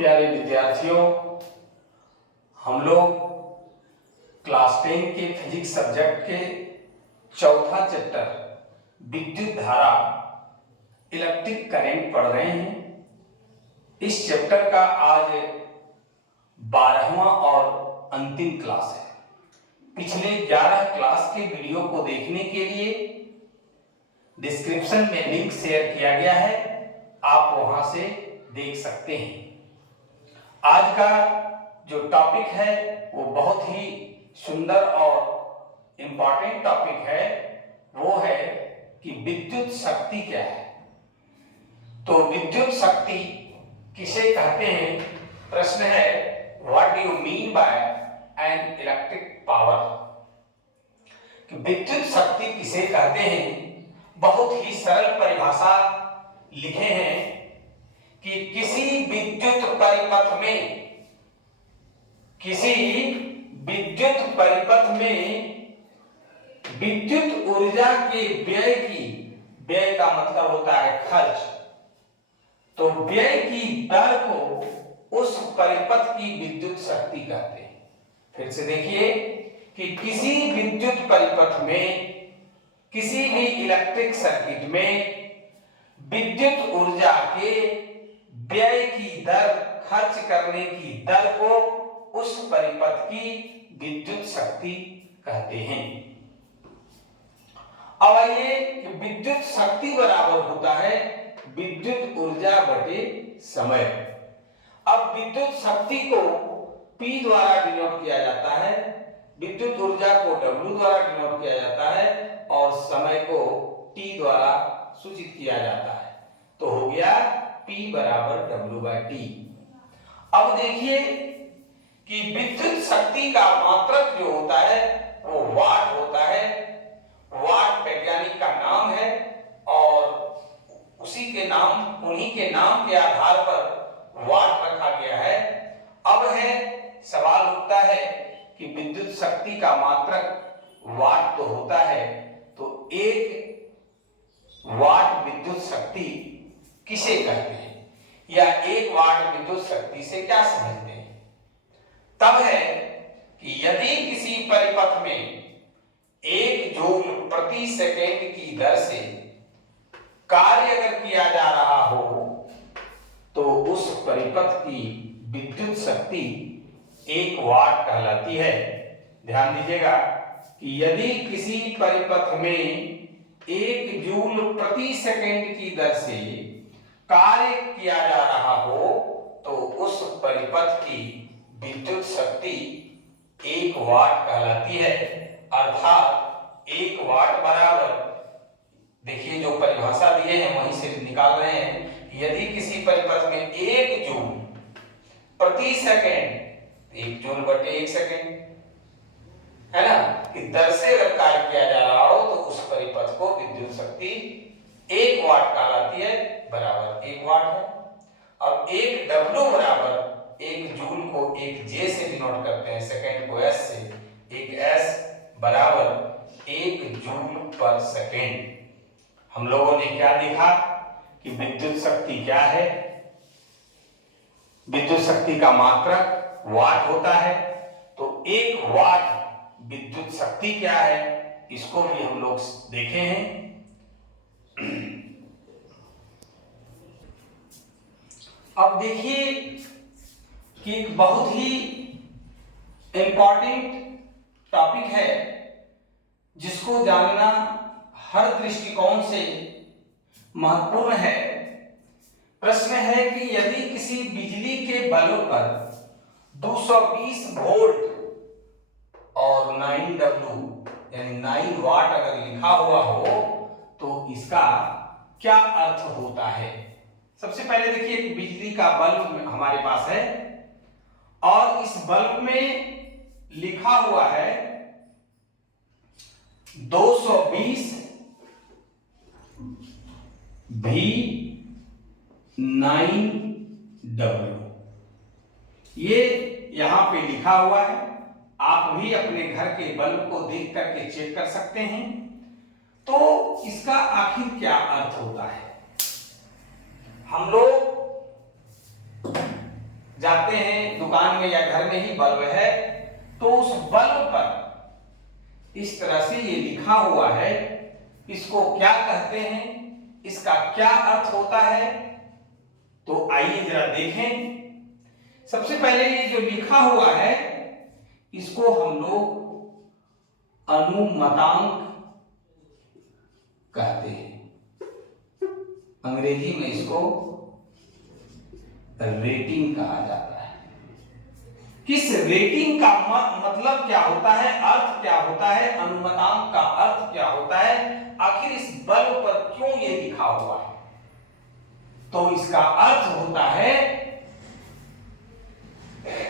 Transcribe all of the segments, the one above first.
प्यारे विद्यार्थियों, हम लोग क्लास 10 के फिजिक्स सब्जेक्ट के चौथा चैप्टर विद्युत धारा इलेक्ट्रिक करंट पढ़ रहे हैं। इस चैप्टर का आज 12वां और अंतिम क्लास है। पिछले 11 क्लास के वीडियो को देखने के लिए डिस्क्रिप्शन में लिंक शेयर किया गया है, आप वहां से देख सकते हैं। आज का जो टॉपिक है वो बहुत ही सुंदर और इम्पोर्टेंट टॉपिक है, वो है कि विद्युत शक्ति क्या है। तो विद्युत शक्ति किसे कहते हैं, प्रश्न है what do you mean by an electric power. विद्युत शक्ति किसे कहते हैं, बहुत ही सरल परिभाषा लिखे हैं कि किसी विद्युत परिपथ में विद्युत ऊर्जा के व्यय का मतलब होता है खर्च, तो व्यय की दर को उस परिपथ की विद्युत शक्ति कहते हैं। फिर से देखिए कि किसी विद्युत परिपथ में, किसी भी इलेक्ट्रिक सर्किट में विद्युत ऊर्जा के व्यय की दर, खर्च करने की दर को उस परिपथ की विद्युत शक्ति कहते हैं। अब आइए कि विद्युत शक्ति बराबर होता है विद्युत ऊर्जा बटे समय। अब विद्युत शक्ति को P द्वारा डिनोट किया जाता है, विद्युत ऊर्जा को W द्वारा डिनोट किया जाता है और समय को T द्वारा सूचित किया जाता है। तो हो गया P बराबर W/T। अब देखिए कि विद्युत शक्ति का मात्रक जो होता है वो वाट होता है। वाट वैज्ञानिक का नाम है और उन्हीं के नाम के आधार पर वाट रखा गया है। अब सवाल उठता है कि विद्युत शक्ति का मात्रक वाट तो होता है, तो एक वाट विद्युत शक्ति किसे कहते हैं, या एक वाट विद्युत शक्ति से क्या समझते हैं। तब है कि यदि किसी परिपथ में 1 जूल प्रति सेकेंड की दर से कार्य अगर किया जा रहा हो तो उस परिपथ की विद्युत शक्ति 1 वाट कहलाती है। ध्यान दीजिएगा कि यदि किसी परिपथ में 1 जूल प्रति सेकेंड की दर से कार्य किया जा रहा हो तो उस परिपथ की विद्युत शक्ति 1 वाट कहलाती है। अर्थात 1 वाट बराबर, देखिए जो परिभाषा दिए हैं वहीं से निकाल रहे हैं, यदि किसी परिपथ में 1 जूल प्रति सेकेंड, 1 जूल बटे 1 सेकेंड है ना, कि दर से अगर कार्य किया जा रहा हो तो उस परिपथ को विद्युत शक्ति 1 वाट कहलाती है, बराबर 1 वाट है। अब 1 W बराबर 1 जूल को 1 J से डिनोट करते हैं, सेकेंड को S से, 1 S बराबर 1 जूल पर सेकेंड। हम लोगों ने क्या देखा कि विद्युत शक्ति क्या है, विद्युत शक्ति का मात्रक वाट होता है। तो 1 वाट विद्युत शक्ति क्या है, इसको भी हम लोग देखे हैं। अब देखिए कि एक बहुत ही इंपॉर्टेंट टॉपिक है जिसको जानना हर दृष्टिकोण से महत्वपूर्ण है। प्रश्न है कि यदि किसी बिजली के बल्ब पर 220 वोल्ट और 9W यानी 9 वाट अगर लिखा हुआ हो तो इसका क्या अर्थ होता है। सबसे पहले देखिए एक बिजली का बल्ब हमारे पास है और इस बल्ब में लिखा हुआ है 220 V 9W, ये यहां पे लिखा हुआ है। आप भी अपने घर के बल्ब को देख करके चेक कर सकते हैं। तो इसका आखिर क्या अर्थ होता है। हम लोग में या घर में ही बल्ब है, तो उस बल्ब पर इस तरह से ये लिखा हुआ है, इसको क्या कहते हैं, इसका क्या अर्थ होता है, तो आइए जरा देखें। सबसे पहले ये जो लिखा हुआ है इसको हम लोग अनुमतांक कहते हैं, अंग्रेजी में इसको रेटिंग कहा जाता है। किस रेटिंग का मतलब क्या होता है, अर्थ क्या होता है, अनुमतांक का अर्थ क्या होता है, आखिर इस बल्ब पर क्यों ये लिखा हुआ है, तो इसका अर्थ होता है,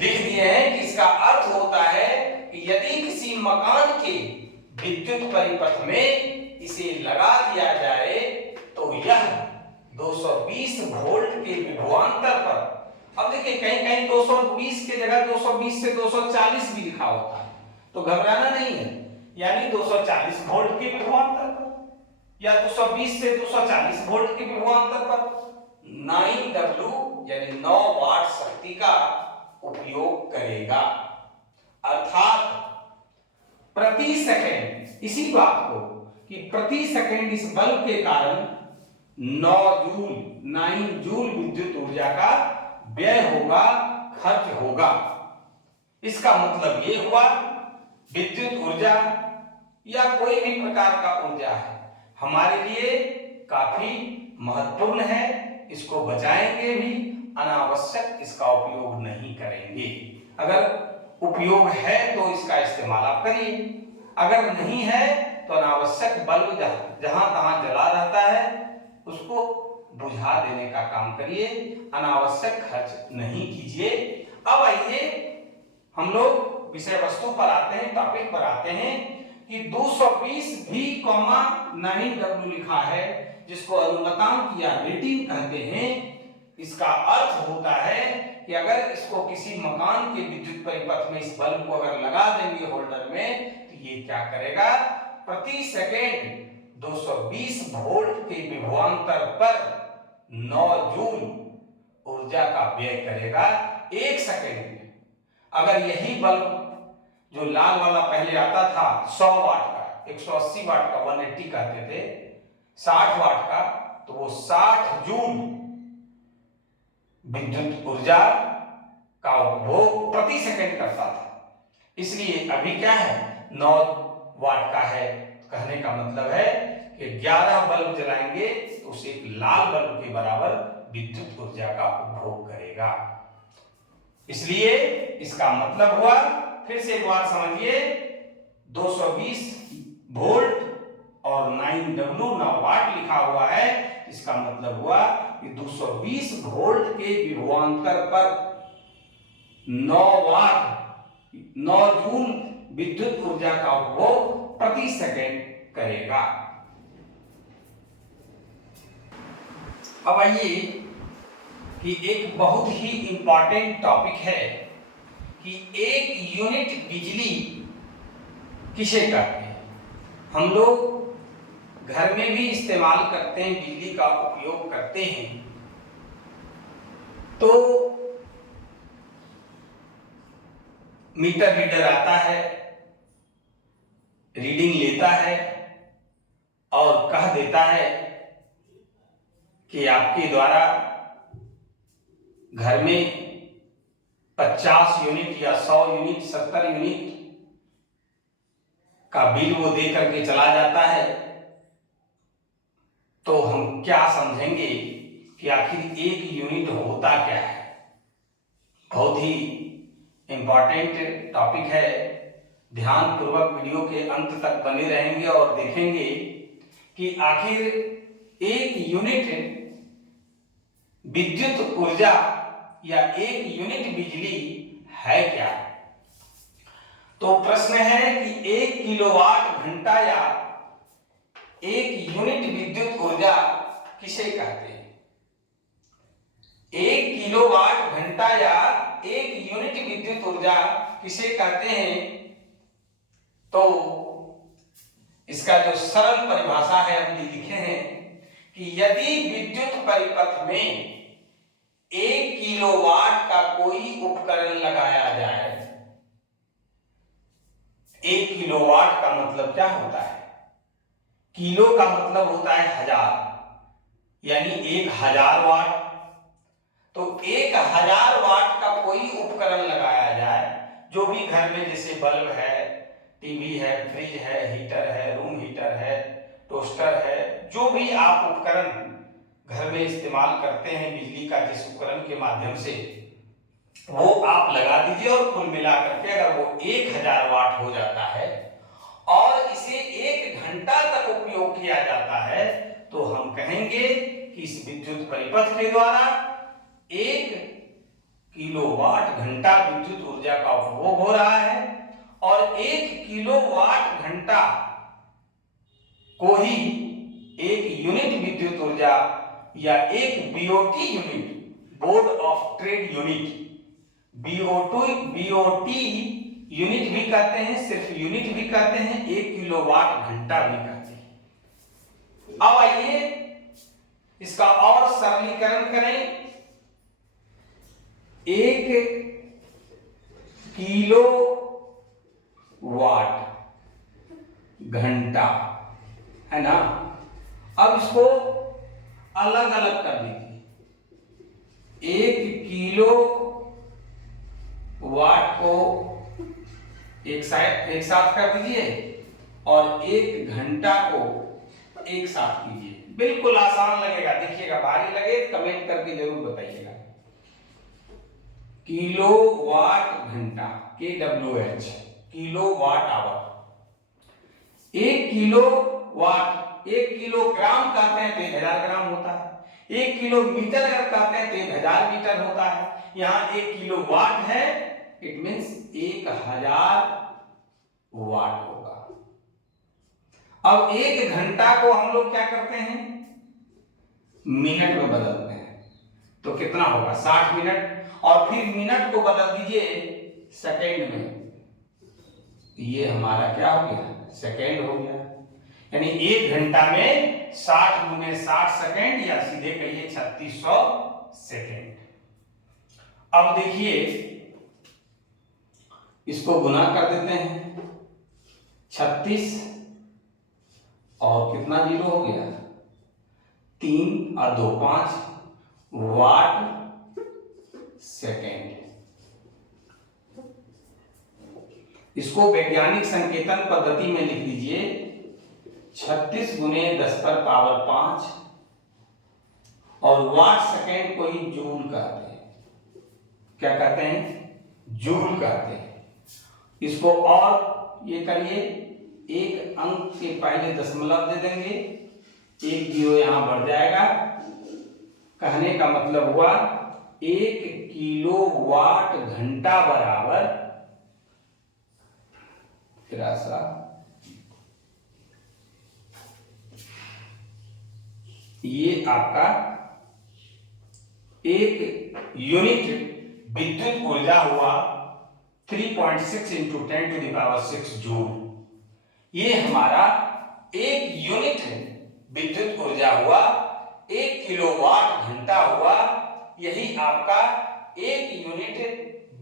लिख दिए हैं कि इसका अर्थ होता है कि यदि किसी मकान के विद्युत परिपथ में इसे लगा दिया जाए तो यह 220 वोल्ट के विभवांतर पर, अब देखिए कहीं कहीं 220 के जगह 220 से 240 भी लिखा होता है, तो घबराना नहीं है, यानी 240 वोल्ट के विभवांतर पर या 220 से 240 वोल्ट के विभवांतर पर 9W यानी 9 वाट शक्ति का उपयोग करेगा। अर्थात प्रति सेकंड, इसी बात को कि प्रति सेकंड इस बल्ब के कारण 9 जूल विद्युत ऊर्जा का व्यय होगा, खर्च होगा। इसका मतलब ये हुआ विद्युत ऊर्जा या कोई भी प्रकार का ऊर्जा है हमारे लिए काफी महत्वपूर्ण है, इसको बचाएंगे भी, अनावश्यक इसका उपयोग नहीं करेंगे। अगर उपयोग है तो इसका इस्तेमाल आप करिए, अगर नहीं है तो अनावश्यक बल्ब जहां तहां जला रहता है उसको बुझा देने का काम करिए, अनावश्यक खर्च नहीं कीजिए। अब आइए हम लोग विषय वस्तु पर आते हैं, टॉपिक पर आते हैं कि 220 V, 9W लिखा है, जिसको अनुमतांक या रेटिंग कहते हैं। इसका अर्थ होता है कि अगर इसको किसी मकान के विद्युत परिपथ में इस बल्ब को अगर लगा देंगे होल्डर में, तो ये क्या करेगा, प्रति सेकेंड 220 वोल्ट के विभवांतर पर 9 जूल ऊर्जा का व्यय करेगा 1 सेकेंड में। अगर यही बल्ब जो लाल वाला पहले आता था 100 वाट का, 180 वाट का, 180 कहते थे, 60 वाट का, तो वो 60 जूल विद्युत ऊर्जा का उपभोग प्रति सेकंड करता था। इसलिए अभी क्या है, 9 वाट का है, कहने का मतलब है कि 11 बल्ब जलाएंगे तो उसे एक लाल बल्ब के बराबर विद्युत ऊर्जा का उपभोग करेगा। इसलिए इसका मतलब हुआ, फिर से एक बार समझिए, 220 वोल्ट और 9W 9 वाट लिखा हुआ है, इसका मतलब हुआ कि 220 वोल्ट के विभवांतर पर 9 वाट 9 जूल विद्युत ऊर्जा का उपभोग प्रति सेकंड करेगा। अब आइए कि एक बहुत ही इंपॉर्टेंट टॉपिक है कि 1 यूनिट बिजली किसे कहते हैं। हम लोग घर में भी इस्तेमाल करते हैं, बिजली का उपयोग करते हैं, तो मीटर रीडर आता है, रीडिंग लेता है और कह देता है कि आपके द्वारा घर में 50 यूनिट या 100 यूनिट 70 यूनिट का बिल वो दे करके चला जाता है। तो हम क्या समझेंगे कि आखिर 1 यूनिट होता क्या है। बहुत ही इंपॉर्टेंट टॉपिक है, ध्यान पूर्वक वीडियो के अंत तक बने रहेंगे और देखेंगे कि आखिर 1 यूनिट विद्युत ऊर्जा या 1 यूनिट बिजली है क्या। तो प्रश्न है कि 1 किलोवाट घंटा या 1 यूनिट विद्युत ऊर्जा किसे कहते हैं। 1 किलोवाट घंटा या 1 यूनिट विद्युत ऊर्जा किसे कहते हैं, तो इसका जो सरल परिभाषा है हमने लिखे हैं कि यदि विद्युत परिपथ में 1 किलोवाट का कोई उपकरण लगाया जाए। 1 किलोवाट का मतलब क्या होता है? किलो का मतलब होता है 1000, यानी 1000 वाट। तो 1000 वाट का कोई उपकरण लगाया जाए, जो भी घर में, जैसे बल्ब है, टीवी है, फ्रिज है, हीटर है, रूम हीटर है, टोस्टर है, जो भी आप उपकरण घर में इस्तेमाल करते हैं बिजली का, जिस उपकरण के माध्यम से, वो आप लगा दीजिए और कुल मिलाकर के अगर वो 1000 वाट हो जाता है और इसे 1 घंटा तक उपयोग किया जाता है, तो हम कहेंगे कि इस विद्युत परिपथ के द्वारा 1 किलोवाट घंटा विद्युत ऊर्जा का उपभोग हो रहा है। और 1 किलोवाट घंटा को ही 1 यूनिट विद्युत ऊर्जा या 1 BOT unit, board of trade unit, BOT unit भी कहते हैं, सिर्फ यूनिट भी कहते हैं, 1 किलोवाट घंटा भी कहते हैं। अब आइए इसका और सरलीकरण करें। 1 किलो वाट घंटा है ना। अब इसको अलग अलग कर दीजिए। 1 किलो वाट को एक साथ कर दीजिए और 1 घंटा को एक साथ कीजिए। बिल्कुल आसान लगेगा, देखिएगा। भारी लगे कमेंट करके जरूर बताइएगा। किलो वाट घंटा, KWH, kilowatt hour. 1 kilowatt, 1 kilogram कहते हैं तो 1000 ग्राम होता है। 1 किलोमीटर अगर कहते हैं तो 1000 मीटर होता है। यहां 1 किलो वाट है, इट मीन्स 1000 वाट होगा। अब 1 घंटा को हम लोग क्या करते हैं, मिनट में बदलते हैं, तो कितना होगा 60 मिनट। और फिर मिनट को बदल दीजिए सेकेंड में, ये हमारा क्या हो गया, सेकेंड हो गया। यानी 1 घंटा में 60 गुने 60 सेकेंड, या सीधे कहिए 3600 सेकेंड। अब देखिए इसको गुना कर देते हैं, 36 और कितना जीरो हो गया, 3 और 2 5 वाट सेकेंड। इसको वैज्ञानिक संकेतन पद्धति में लिख लीजिए, 36 गुने 10 पर पावर 5 और वाट सेकेंड को ही जूल कहते हैं। क्या कहते हैं, जूल कहते हैं। इसको और ये करिए, 1 अंक के पहले दशमलव दे देंगे, 1 जीरो यहां बढ़ जाएगा। कहने का मतलब हुआ 1 किलो वाट घंटा बराबर 83। ये आपका 1 यूनिट विद्युत ऊर्जा हुआ 3.6 इंटू 10⁶ जूल। ये हमारा 1 यूनिट विद्युत ऊर्जा हुआ, 1 किलोवाट घंटा हुआ। यही आपका 1 यूनिट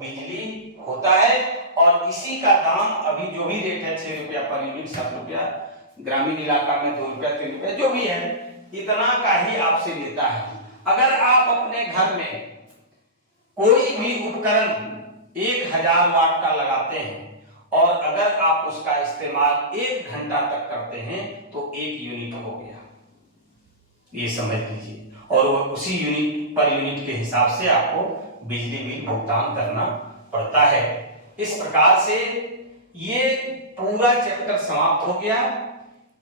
बिजली होता है। और इसी का दाम अभी जो भी रेट है 6 रुपया पर यूनिट, 7 रुपया, ग्रामीण इलाका में 2 रुपया 3 रुपया, जो भी है इतना का ही आपसे लेता है। अगर आप अपने घर में कोई भी उपकरण 1000 वाट का लगाते हैं और अगर आप उसका इस्तेमाल 1 घंटा तक करते हैं तो 1 यूनिट हो गया, ये समझ लीजिए। और वो उसी यूनिट पर यूनिट के हिसाब से आपको बिजली बिल भुगतान करना पड़ता है। इस प्रकार से ये पूरा चैप्टर समाप्त हो गया।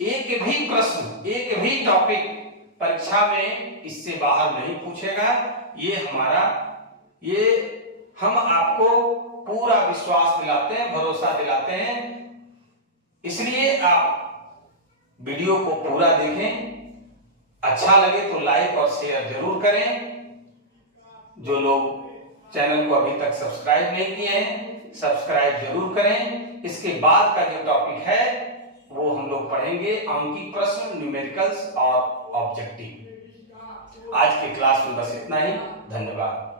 एक भी प्रश्न, एक भी टॉपिक परीक्षा में इससे बाहर नहीं पूछेगा। ये हम आपको पूरा विश्वास दिलाते हैं, भरोसा दिलाते हैं। इसलिए आप वीडियो को पूरा देखें। अच्छा लगे तो लाइक और शेयर जरूर करें। जो लोग चैनल को अभी तक सब्सक्राइब नहीं किए हैं, सब्सक्राइब जरूर करें। इसके बाद का जो टॉपिक है वो हम लोग पढ़ेंगे अंकित प्रश्न, न्यूमेरिकल्स और ऑब्जेक्टिव। आज के क्लास में बस इतना ही। धन्यवाद।